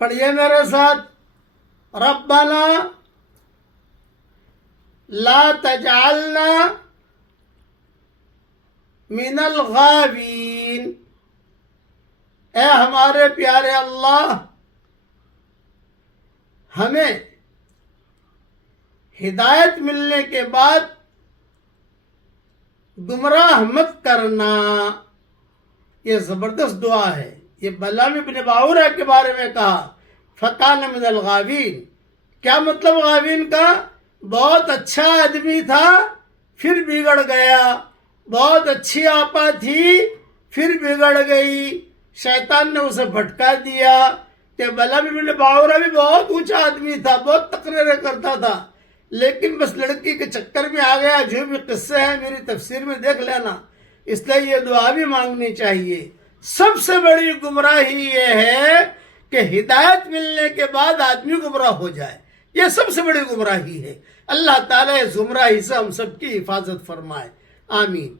پڑھیے میرے ساتھ، ربنا لا تجعلنا من الغاوین، اے ہمارے پیارے اللہ ہمیں ہدایت ملنے کے بعد گمراہ مت کرنا۔ یہ زبردست دعا ہے۔ یہ بلام ابن باورہ کے بارے میں کہا فکان من الغاوین، کیا مطلب غاوین کا؟ بہت اچھا آدمی تھا پھر بگڑ گیا، بہت اچھی آپا تھی پھر بگڑ گئی، شیطان نے اسے بھٹکا دیا۔ کہ بلام ابن باورہ بھی بہت اونچا آدمی تھا، بہت تقریریں کرتا تھا، لیکن بس لڑکی کے چکر میں آ گیا۔ جو بھی قصے ہیں میری تفسیر میں دیکھ لینا، اس لیے یہ دعا بھی مانگنی چاہیے۔ سب سے بڑی گمراہی یہ ہے کہ ہدایت ملنے کے بعد آدمی گمراہ ہو جائے، یہ سب سے بڑی گمراہی ہے۔ اللہ تعالیٰ اس گمراہی سے ہم سب کی حفاظت فرمائے، آمین۔